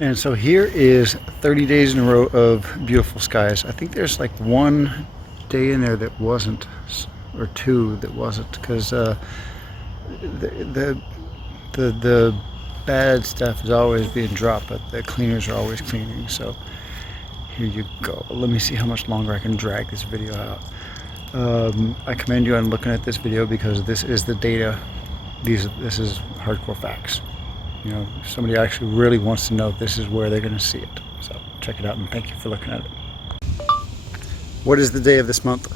And so here is 30 days in a row of beautiful skies. I think there's like one day in there that wasn't, or two that wasn't, because the, the bad stuff is always being dropped, but the cleaners are always cleaning. So here you go. Let me see how much longer I can drag this video out. I commend you on looking at this video because this is the data. This is hardcore facts. You know, if somebody actually really wants to know, this is where they're going to see it. So check it out, and thank you for looking at it. What is the day of this month?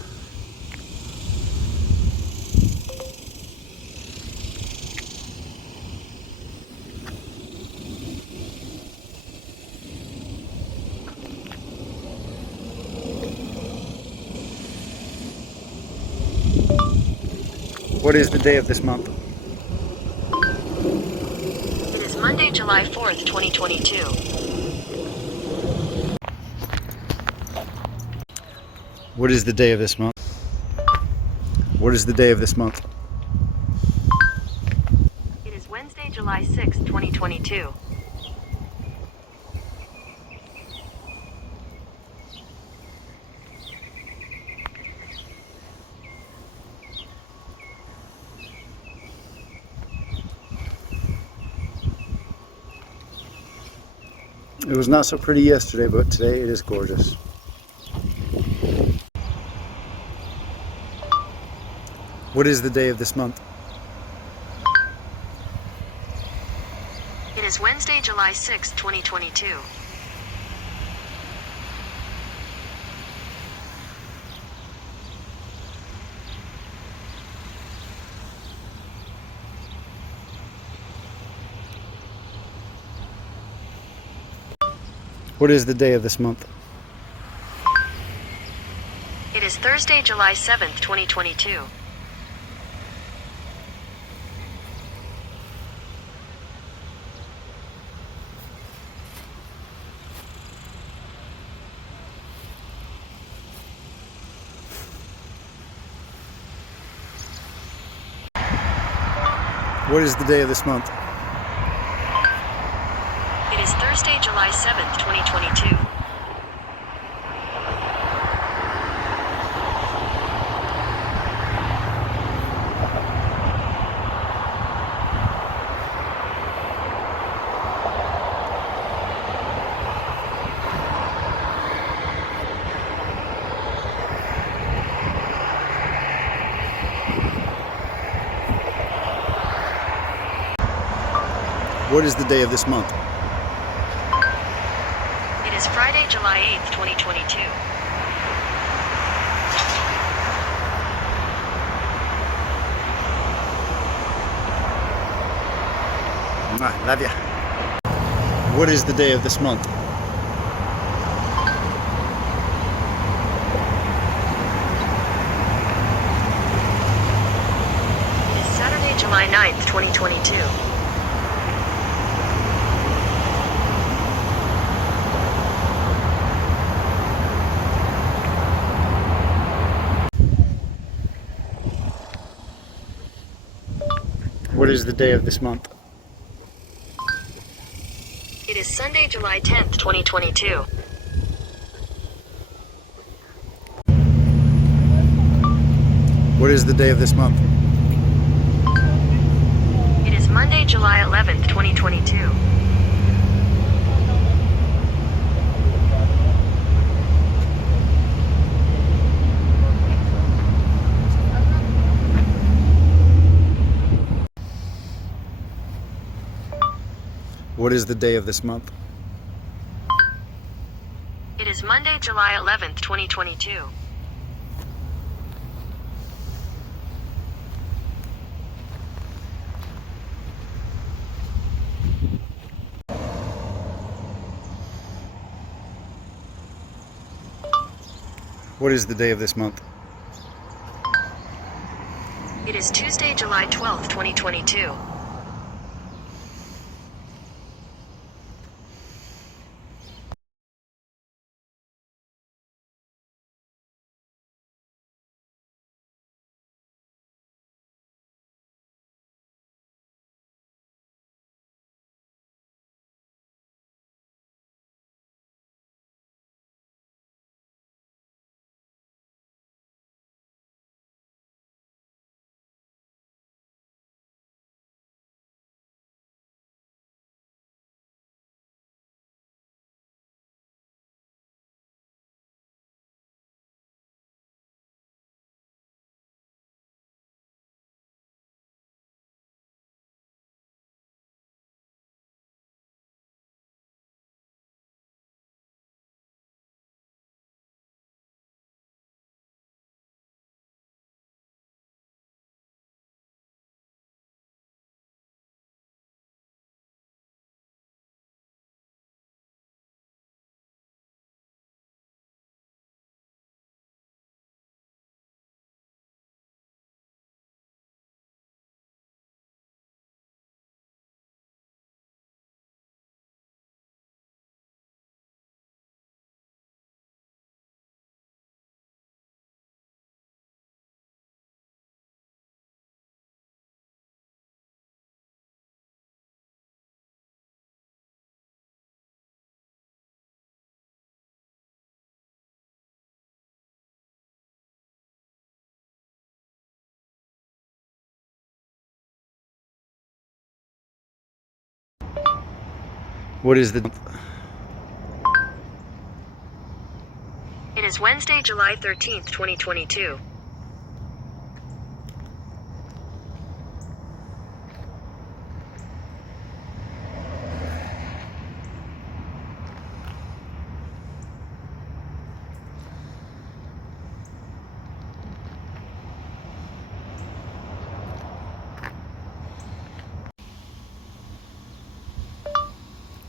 What is the day of this month? It is Monday, July 4th, 2022. What is the day of this month? What is the day of this month? It is Wednesday, July 6th, 2022. It was not so pretty yesterday, but today it is gorgeous. What is the day of this month? It is Wednesday, July 6th, 2022. What is the day of this month? It is Thursday, July 7th, 2022. What is the day of this month? It is Thursday, July 7th, 2022. What is the day of this month? It is Friday, July 8th, 2022. Love ya. What is the day of this month? It is Saturday, July 9th, 2022. What is the day of this month? It is Sunday, July 10th, 2022. What is the day of this month? It is Monday, July 11th, 2022. What is the day of this month? It is Monday, July 11th, 2022. What is the day of this month? It is Tuesday, July 12th, 2022. What is the... It is Wednesday, July 13th, 2022.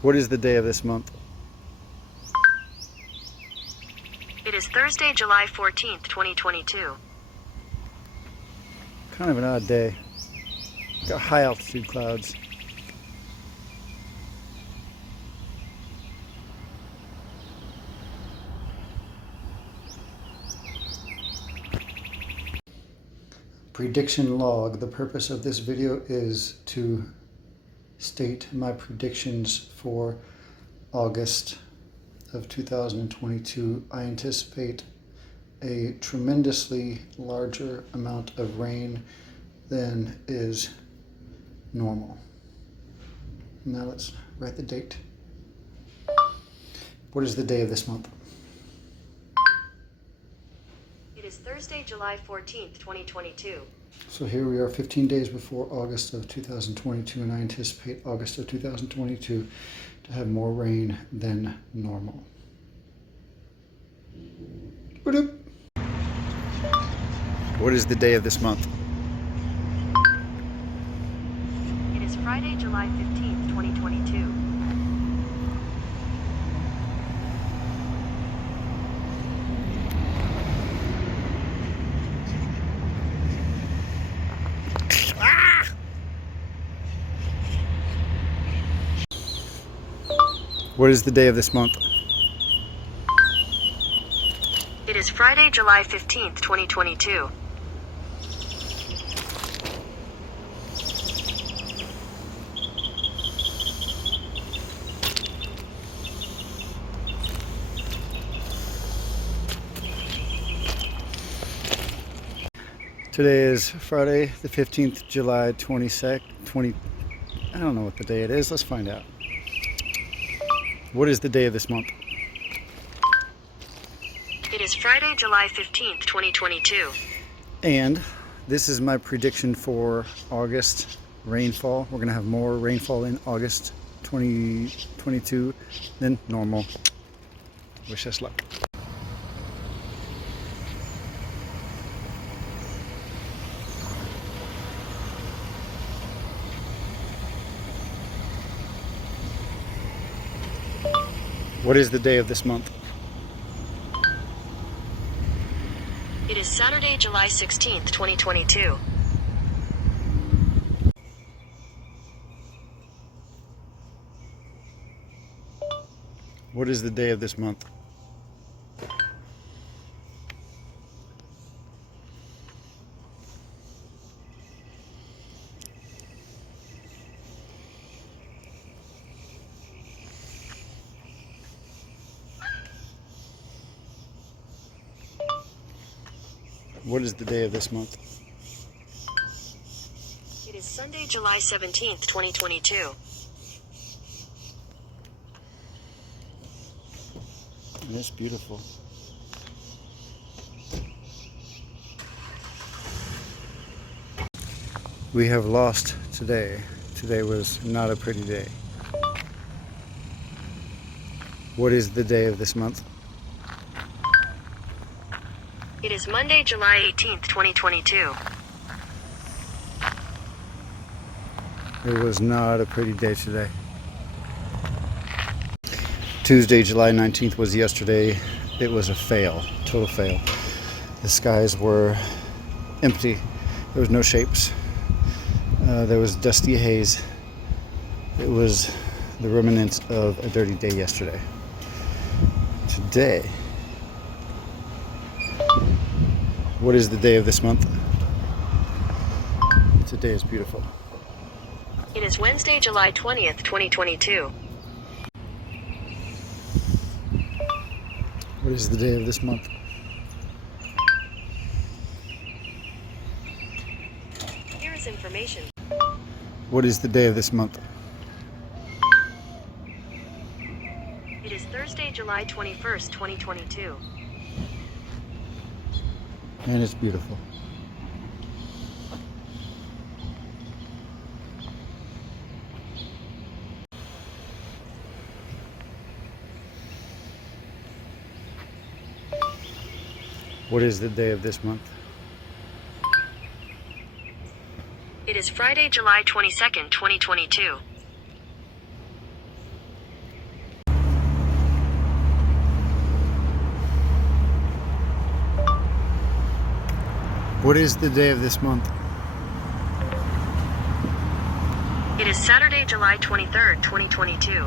What is the day of this month? It is Thursday, July 14th, 2022. Kind of an odd day. Got high altitude clouds. Prediction log. The purpose of this video is to state my predictions for August of 2022. I anticipate a tremendously larger amount of rain than is normal. Now let's write the date. What is the day of this month? It is Thursday, July 14th, 2022. So here we are 15 days before August of 2022, and I anticipate August of 2022 to have more rain than normal. Ba-doop. What is the day of this month? It is Friday, July 15th, 2022. What is the day of this month? It is Friday, July 15th, 2022. Today is Friday, the 15th, July 22nd, I don't know what the day it is. Let's find out. What is the day of this month? It is Friday, July 15th, 2022. And this is my prediction for August rainfall. We're going to have more rainfall in August 2022 than normal. Wish us luck. What is the day of this month? It is Saturday, July 16th, 2022. What is the day of this month? What is the day of this month? It is Sunday, July 17th, 2022. And it's beautiful. We have lost today. Today was not a pretty day. What is the day of this month? It is Monday, July 18th, 2022. It was not a pretty day today. Tuesday, July 19th was yesterday. It was a fail, total fail. The skies were empty. There was no shapes. There was dusty haze. It was the remnants of a dirty day yesterday. Today, what is the day of this month? Today is beautiful. It is Wednesday, July 20th, 2022. What is the day of this month? Here is information. What is the day of this month? It is Thursday, July 21st, 2022. And it's beautiful. What is the day of this month? It is Friday, July 22nd, 2022. What is the day of this month? It is Saturday, July 23rd, 2022.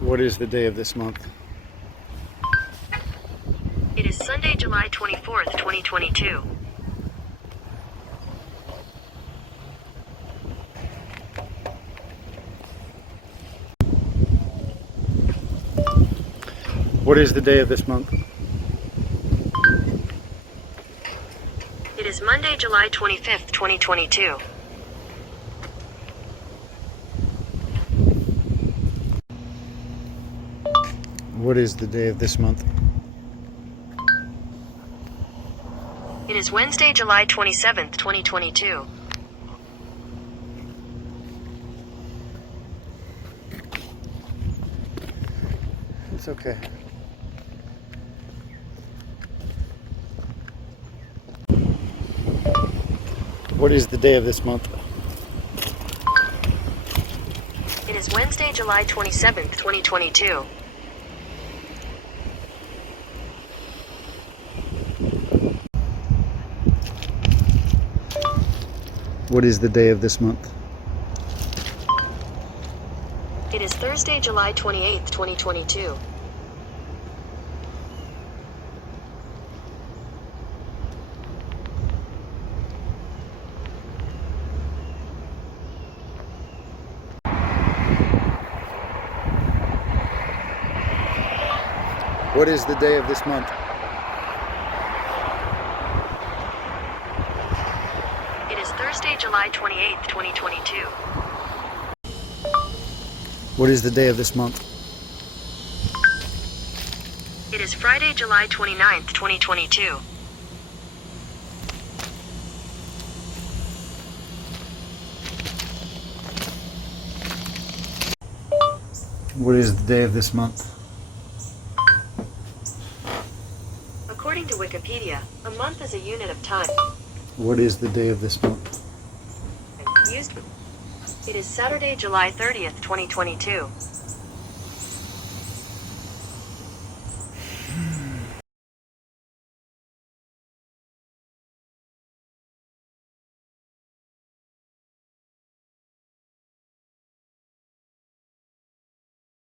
What is the day of this month? It is Sunday, July 24th, 2022. What is the day of this month? It is Monday, July 25th, 2022. What is the day of this month? It is Wednesday, July 27th, 2022. It's okay. What is the day of this month? It is Wednesday, July 27th, 2022. What is the day of this month? It is Thursday, July 28th, 2022. What is the day of this month? It is Thursday, July 28th, 2022. What is the day of this month? It is Friday, July 29th, 2022. What is the day of this month? According to Wikipedia, a month is a unit of time. What is the day of this month? Used. It is Saturday, July 30th, 2022.